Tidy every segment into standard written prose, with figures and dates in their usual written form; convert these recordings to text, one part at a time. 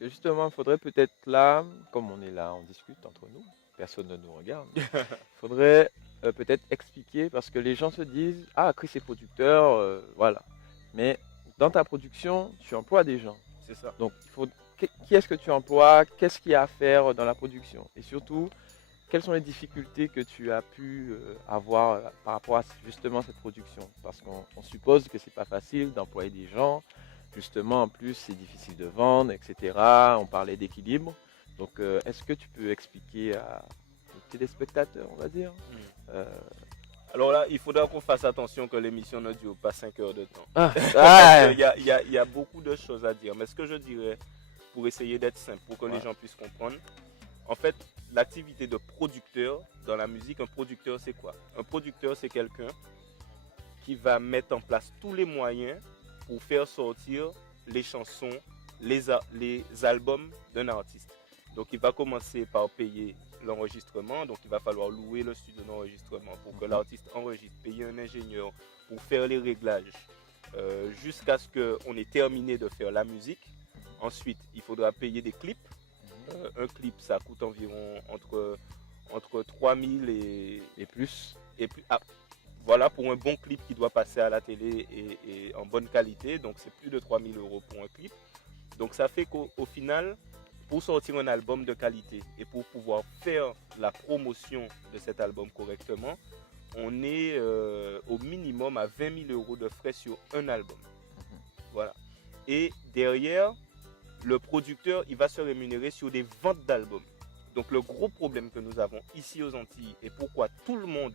Et justement, il faudrait peut-être là, comme on est là, on discute entre nous, personne ne nous regarde, il faudrait peut-être expliquer parce que les gens se disent, ah, Chris est producteur, voilà. Mais dans ta production, tu emploies des gens. C'est ça. Donc, qui est-ce que tu emploies? Qu'est-ce qu'il y a à faire dans la production? Et surtout, quelles sont les difficultés que tu as pu avoir par rapport à justement cette production? Parce qu'on suppose que c'est pas facile d'employer des gens. Justement, en plus, c'est difficile de vendre, etc. On parlait d'équilibre. Donc, est-ce que tu peux expliquer aux téléspectateurs, on va dire, euh, Alors là, il faudra qu'on fasse attention que l'émission ne dure pas 5 heures de temps. Ah, Parce qu'il y a beaucoup de choses à dire. Mais ce que je dirais, pour essayer d'être simple, pour que les gens puissent comprendre, en fait, l'activité de producteur dans la musique, un producteur, c'est quoi? Un producteur, c'est quelqu'un qui va mettre en place tous les moyens pour faire sortir les chansons, les albums d'un artiste. Donc, il va commencer par payer l'enregistrement. Donc, il va falloir louer le studio d'enregistrement pour que l'artiste enregistre, payer un ingénieur pour faire les réglages jusqu'à ce qu'on ait terminé de faire la musique. Ensuite, il faudra payer des clips. Un clip, ça coûte environ entre 3000 et plus. Voilà, pour un bon clip qui doit passer à la télé et en bonne qualité. Donc, c'est plus de 3000 € pour un clip. Donc, ça fait qu'au final, pour sortir un album de qualité et pour pouvoir faire la promotion de cet album correctement, on est au minimum à 20 000 € de frais sur un album. Voilà. Et derrière, le producteur, il va se rémunérer sur des ventes d'albums. Donc le gros problème que nous avons ici aux Antilles et pourquoi tout le monde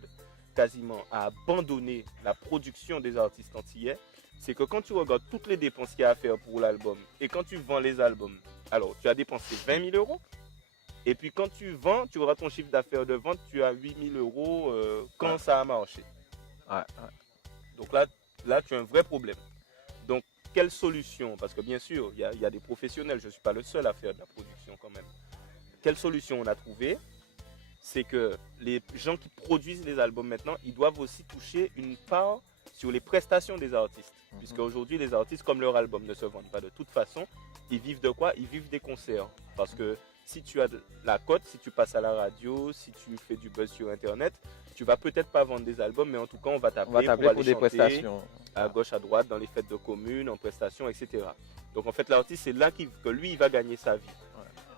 quasiment a abandonné la production des artistes antillais, c'est que quand tu regardes toutes les dépenses qu'il y a à faire pour l'album et quand tu vends les albums, alors tu as dépensé 20 000 € et puis quand tu vends, tu auras ton chiffre d'affaires de vente, tu as 8 000 € quand ça a marché. Donc là, tu as un vrai problème. Donc, quelle solution? Parce que bien sûr, il y a des professionnels, je ne suis pas le seul à faire de la production quand même. Quelle solution on a trouvé? C'est que les gens qui produisent les albums maintenant, ils doivent aussi toucher une part sur les prestations des artistes. Puisque aujourd'hui, les artistes, comme leur album ne se vendent pas de toute façon, ils vivent de quoi? Ils vivent des concerts. Parce que si tu as de la cote, si tu passes à la radio, si tu fais du buzz sur Internet, tu vas peut-être pas vendre des albums, mais en tout cas, on va t'appeler pour aller des chanter prestations à gauche, à droite, dans les fêtes de communes, en prestations, etc. Donc en fait, l'artiste, c'est là que lui, il va gagner sa vie.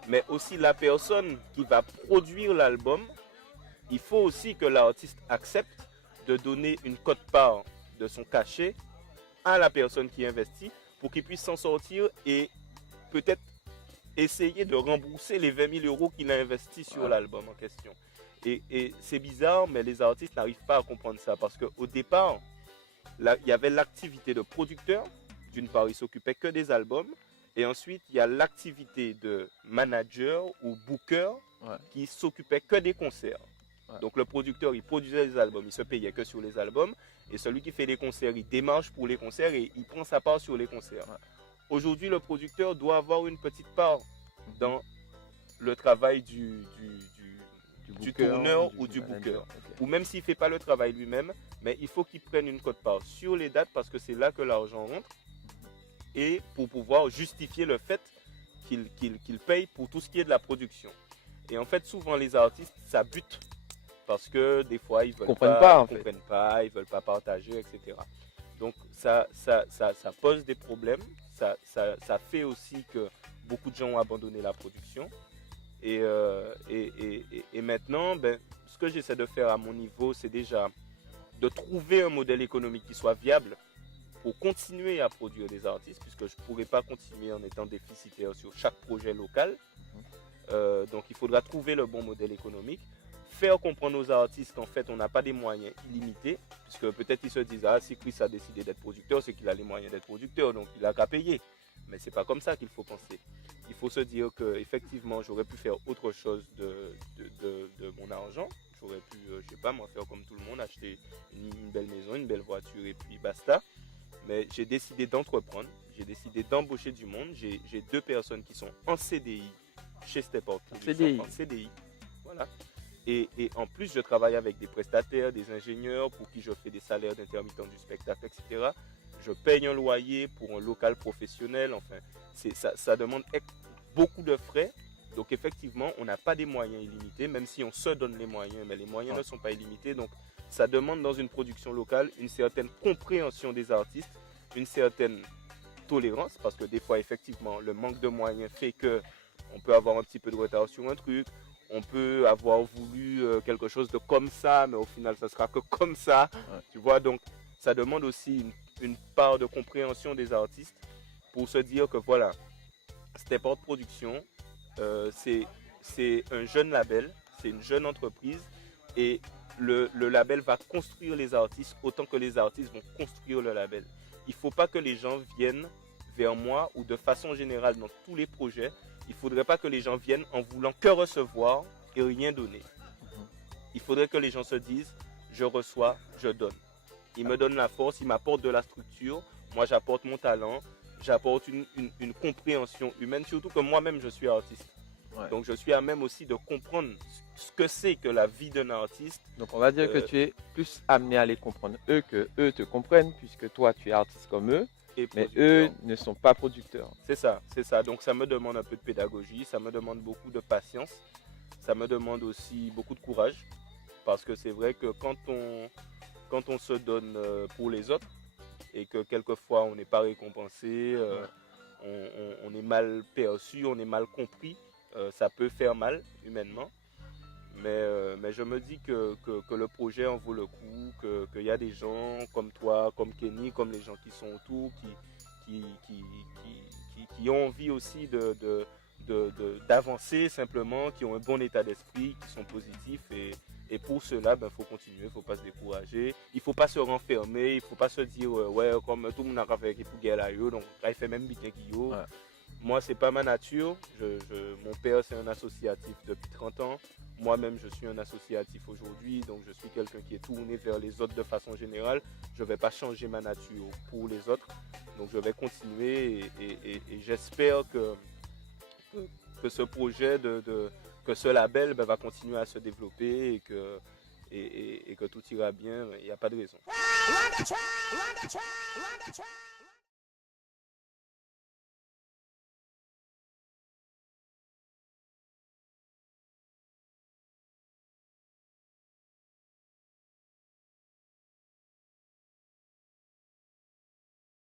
Mais aussi la personne qui va produire l'album, il faut aussi que l'artiste accepte de donner une quote-part de son cachet à la personne qui investit pour qu'il puisse s'en sortir et peut-être essayer de rembourser les 20 000 € qu'il a investi sur l'album en question. Et c'est bizarre, mais les artistes n'arrivent pas à comprendre ça parce qu'au départ, il y avait l'activité de producteur. D'une part, il s'occupait que des albums. Et ensuite, il y a l'activité de manager ou booker qui s'occupait que des concerts. Donc le producteur, il produisait les albums, il se payait que sur les albums. Et celui qui fait les concerts, il démarche pour les concerts et il prend sa part sur les concerts. Aujourd'hui, le producteur doit avoir une petite part dans le travail du tourneur ou du booker. Ou même s'il ne fait pas le travail lui-même, mais il faut qu'il prenne une quote-part sur les dates parce que c'est là que l'argent rentre. Et pour pouvoir justifier le fait qu'il paye pour tout ce qui est de la production. Et en fait, souvent les artistes, ça bute parce que des fois, ils ne comprennent pas, ils ne veulent pas partager, etc. Donc, ça pose des problèmes. Ça fait aussi que beaucoup de gens ont abandonné la production. Et maintenant, ce que j'essaie de faire à mon niveau, c'est déjà de trouver un modèle économique qui soit viable pour continuer à produire des artistes, puisque je ne pourrais pas continuer en étant déficitaire sur chaque projet local. Donc il faudra trouver le bon modèle économique, faire comprendre aux artistes qu'en fait on n'a pas des moyens illimités, puisque peut-être ils se disent, ah si Chris a décidé d'être producteur, c'est qu'il a les moyens d'être producteur, donc il n'a qu'à payer. Mais ce n'est pas comme ça qu'il faut penser. Il faut se dire qu'effectivement j'aurais pu faire autre chose de mon argent. J'aurais pu, je ne sais pas moi, faire comme tout le monde, acheter une belle maison, une belle voiture et puis basta. Mais j'ai décidé d'entreprendre, j'ai décidé d'embaucher du monde. J'ai 2 personnes qui sont en CDI chez Step Out. En CDI. Voilà. Et en plus, je travaille avec des prestataires, des ingénieurs pour qui je fais des salaires d'intermittents du spectacle, etc. je paye un loyer pour un local professionnel. Enfin, ça demande beaucoup de frais. Donc effectivement, on n'a pas des moyens illimités, même si on se donne les moyens, mais les moyens ne sont pas illimités. Donc ça demande dans une production locale une certaine compréhension des artistes, une certaine tolérance, parce que des fois, effectivement, le manque de moyens fait que on peut avoir un petit peu de retard sur un truc, on peut avoir voulu quelque chose de comme ça, mais au final, ça sera que comme ça, tu vois. Donc ça demande aussi une part de compréhension des artistes pour se dire que voilà, Step Out Production, c'est un jeune label, c'est une jeune entreprise et le label va construire les artistes autant que les artistes vont construire le label. Il ne faut pas que les gens viennent vers moi ou de façon générale dans tous les projets, il ne faudrait pas que les gens viennent en voulant que recevoir et rien donner. Il faudrait que les gens se disent, je reçois, je donne. Ils me donnent la force, ils m'apportent de la structure, moi j'apporte mon talent, j'apporte une compréhension humaine, surtout que moi-même je suis artiste. Ouais. Donc je suis à même aussi de comprendre ce que c'est que la vie d'un artiste. Donc on va dire que tu es plus amené à les comprendre eux que eux te comprennent, puisque toi tu es artiste comme eux, mais eux ne sont pas producteurs. C'est ça, c'est ça. Donc ça me demande un peu de pédagogie, ça me demande beaucoup de patience, ça me demande aussi beaucoup de courage, parce que c'est vrai que quand on se donne pour les autres, et que quelquefois on n'est pas récompensé, on est mal perçu, on est mal compris, ça peut faire mal humainement. Mais je me dis que le projet en vaut le coup, qu'il y a des gens comme toi, comme Kenny, comme les gens qui sont autour, qui ont envie aussi d'avancer simplement, qui ont un bon état d'esprit, qui sont positifs. Et pour cela, faut continuer, il ne faut pas se décourager, il ne faut pas se renfermer, il ne faut pas se dire ouais, comme tout le monde a fait pour gagner là, donc il fait même bien qu'il y a. Moi, ce n'est pas ma nature. Mon père, c'est un associatif depuis 30 ans. Moi-même, je suis un associatif aujourd'hui, donc je suis quelqu'un qui est tourné vers les autres de façon générale. Je ne vais pas changer ma nature pour les autres, donc je vais continuer et j'espère que ce projet que ce label va continuer à se développer et que tout ira bien. Il n'y a pas de raison.